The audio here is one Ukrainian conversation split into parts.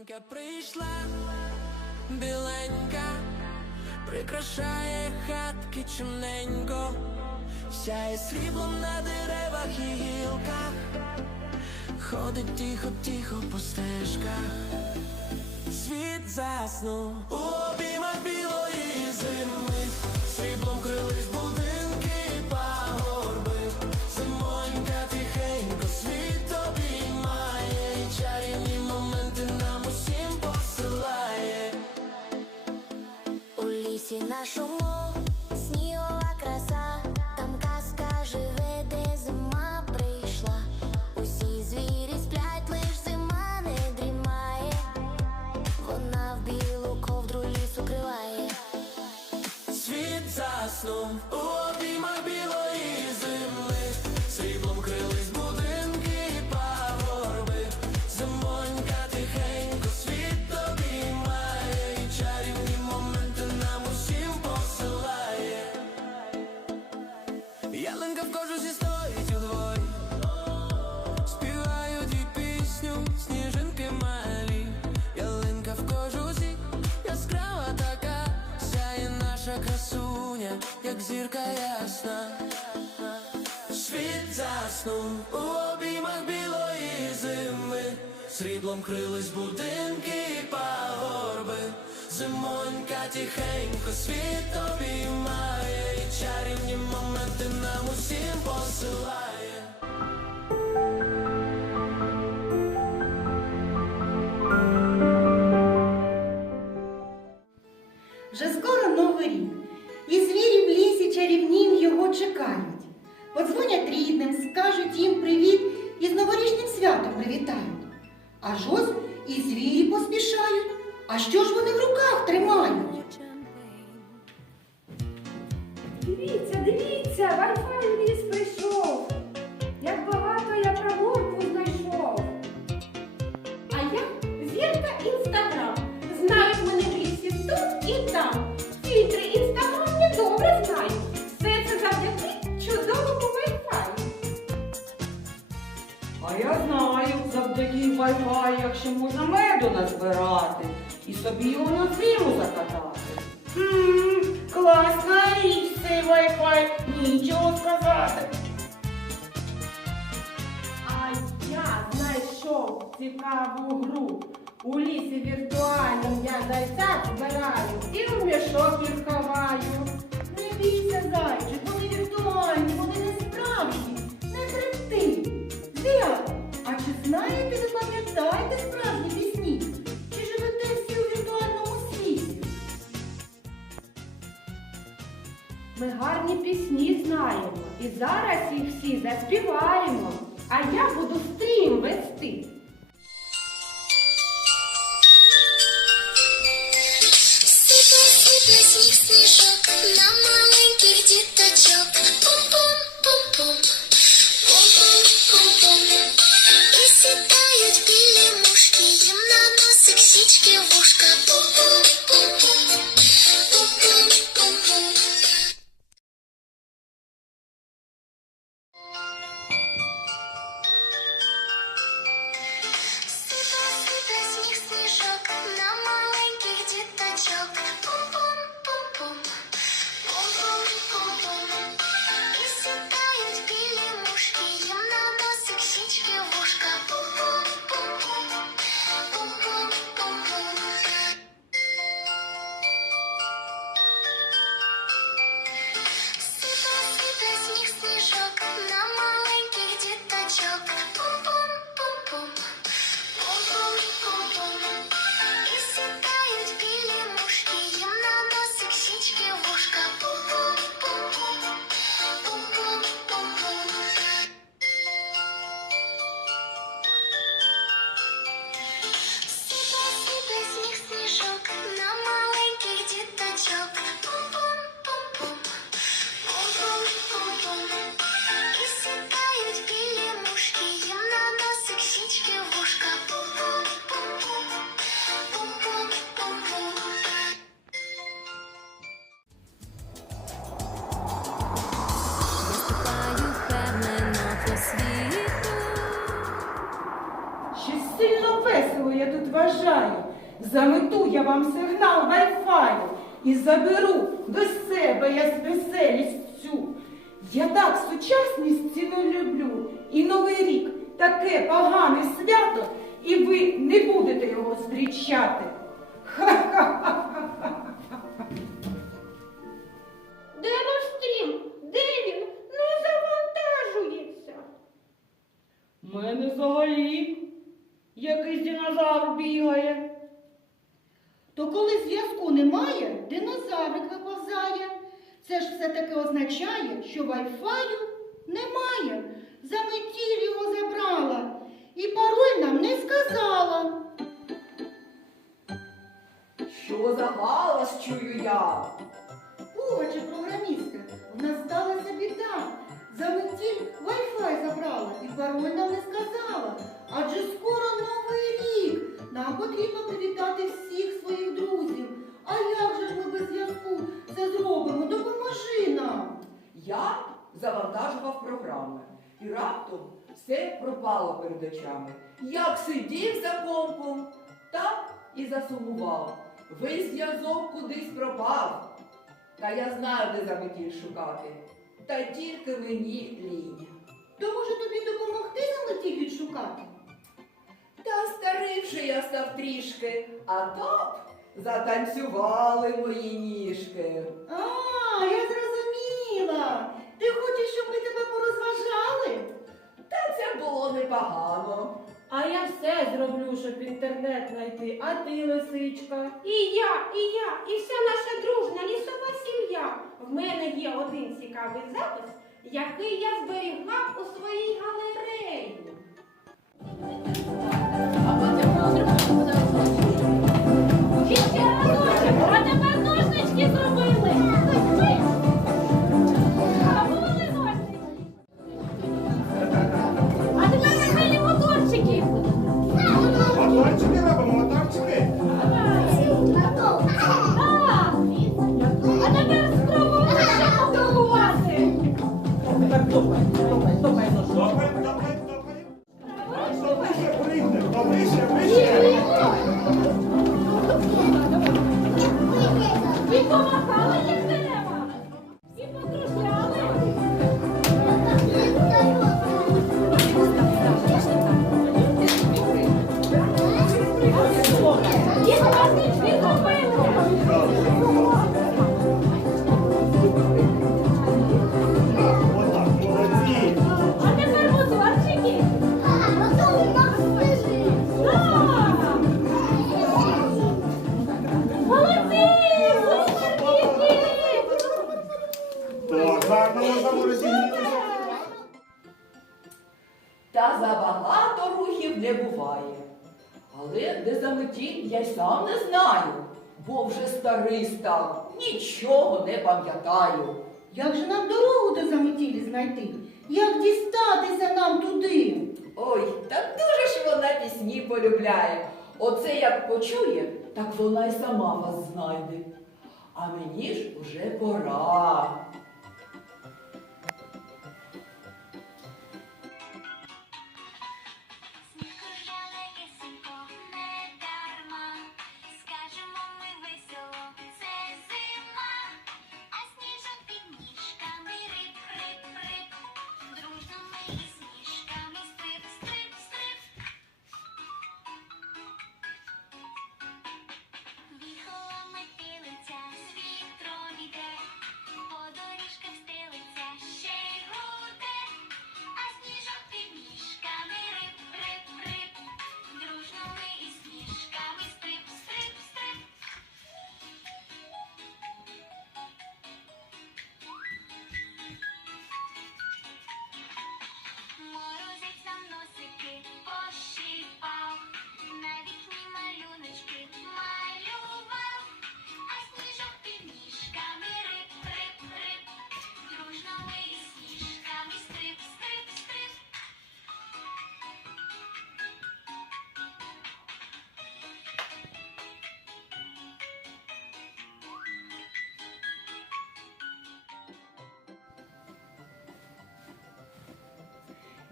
Зименька прийшла, біленька, прикрашає хатки чимненько, сяє сріблом на деревах і гілках, ходить тихо-тихо по стежках, світ заснув у Нашу нашому снігова краса, там казка живе, де зима прийшла. Усі звірі сплять, лиш зима не дрімає. Вона в білу ковдру лісу криває. Світ заснув сріблом крились будинки і пагорби, зимонька тихенько світ обіймає, і чарівні моменти нам усім посилає. собі його на зиму закатати. Ммм, класна річ цей Wi-Fi, нічого сказати. А я знайшов цікаву гру. У лісі віртуальному я зайця збираю і в мішок їх Ми гарні пісні знаємо і зараз їх всі заспіваємо. А я буду стрім вести. Сипе, сипе сніг сніжок на бажаю. Замету я вам сигнал вайфаю і заберу до себе я веселість цю. Я так сучасність ціну люблю, і Новий рік таке погане свято, і ви не будете його зустрічати. Ха-ха-ха! Де ваш стрім? Де він? Не завантажується. У мене взагалі якийсь динозавр бігає. То коли зв'язку немає, динозаврик виповзає. Це ж все таки означає, що вайфаю немає. Заметіль його забрала і пароль нам не сказала. Що за галас чую я? Пугаче, програмістка, в нас сталася біда. Заметіль вайфай забрала і пароль нам не сказала. Адже скоро новий рік. Нам потрібно привітати всіх своїх друзів. А як же ж ми без зв'язку це зробимо? Допоможи нам. Я завантажував програми, і раптом все пропало перед очами. Як сидів за компом, так і засумував. Весь зв'язок кудись пропав. Та я знаю, де заметіль шукати. Та тільки мені лінь. То може тобі допомогти заметіль відшукати? Та старий вже я став трішки, а то б затанцювали мої ніжки. А, я зрозуміла. Ти хочеш, щоб ми тебе порозважали? Та це було непогано. А я все зроблю, щоб інтернет знайти. А ти, лисичка? І я, і я, і вся наша дружна лісова сім'я. В мене є один цікавий запис, який я зберігла у своїй галереї. Нічого не пам'ятаю. Як же нам дорогу до заметілі знайти? Як дістатися нам туди? Ой, так дуже ж вона пісні полюбляє. Оце як почує, так вона й сама вас знайде. А мені ж уже пора.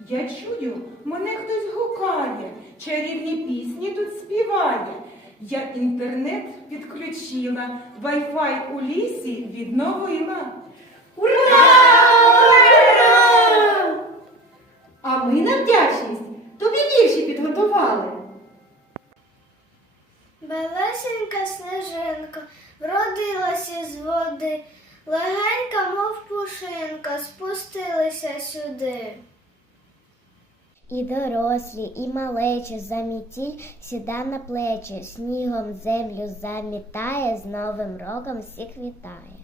Я чую, мене хтось гукає. чарівні пісні тут співає. Я інтернет підключила, Wi-Fi у лісі відновила. Ура! А ми на вдячність тобі вірші підготували. Белесенька снежинка вродилася з води, легенька, мов пушинка, спустилася сюди. І дорослі, і малечі замітіль сіда на плечі, снігом землю замітає, з Новим роком всіх вітає.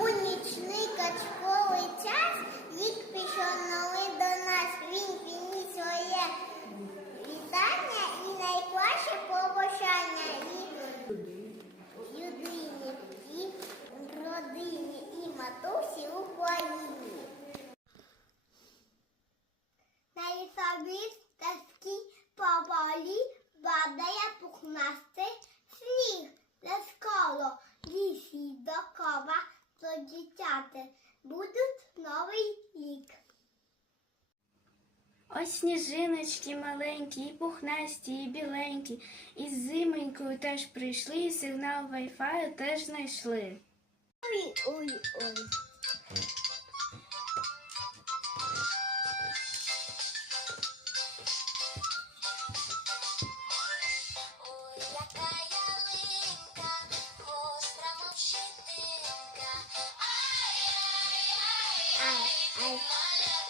У нічний качковий час рік пішов новий до нас. Він приніс своє вітання і найкраще побажання і людині, і родині, і матусі Україні. На лісові стежки поволі падає пухнастий сніг. Лескало лісі до кова, то дітяти будуть новий рік. Ось сніжиночки маленькі, і пухнасті, і біленькі, і з зимонькою теж прийшли, і сигнал Wi-Fi теж знайшли. Ой, ой. Ой, I, I.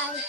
I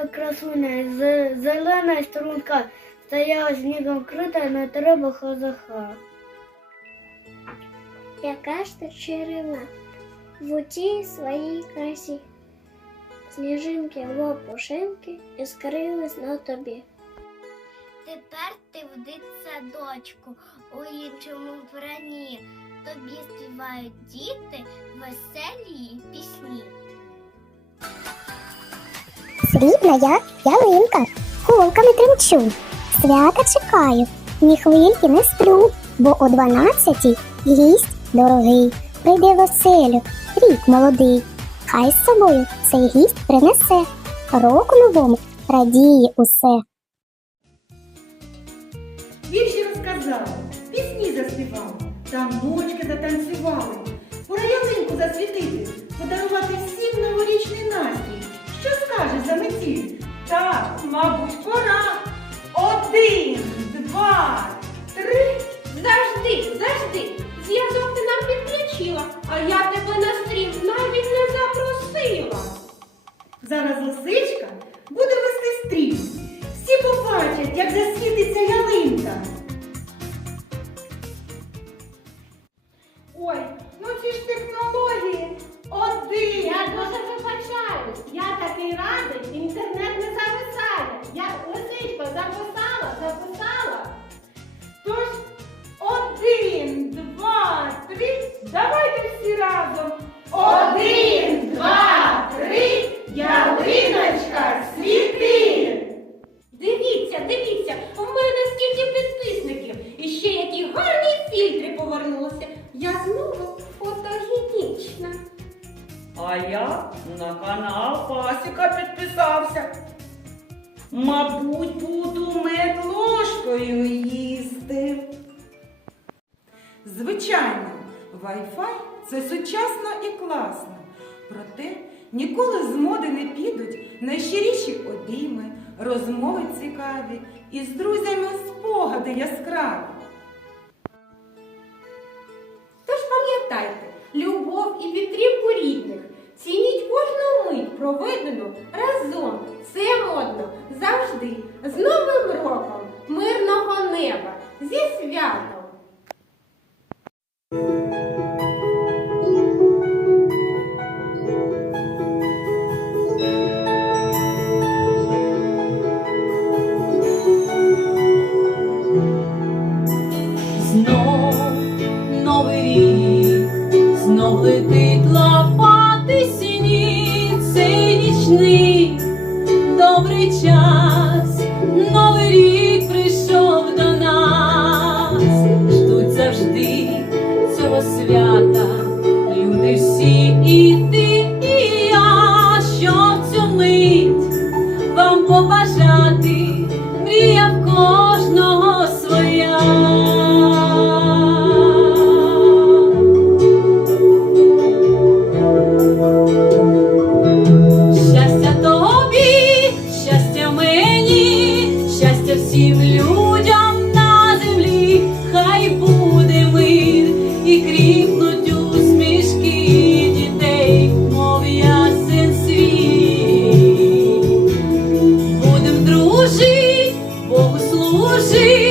Глиненька красуня, зелена струнка, стояла снігом крита на требах озаха. Яка ж ти чарівна в утій своїй красі. Сніжинки в пушинки іскрились на тобі. Тепер ти в дитсадочку у іншому вбранні. Тобі співають діти веселі пісні. Срібна я ялинка, голками тремчу, свята чекаю, ні хвильки не сплю, бо о дванадцятій гість дорогий, прийде в оселю, рік молодий, хай з собою цей гість принесе, року новому радіє усе. Вірші розказали, пісні заспівали, таночки затанцювали. Пора ялинку засвітити, подарувати всім новорічний настрій. Що скажеш за меті? Так, мабуть, пора. Один, два, три. Завжди, завжди. Зв'язок ти нам підключила, а я тебе на стрім навіть не запросила. Зараз лисичка буде вести стрім. Всі побачать, як засвітиться Я такий радий, інтернет не зависає. Я записала, записала. Wi-Fi – це сучасно і класно. Проте ніколи з моди не підуть найщиріші обійми, розмови цікаві і з друзями спогади яскраві. побажати мріяв кого. see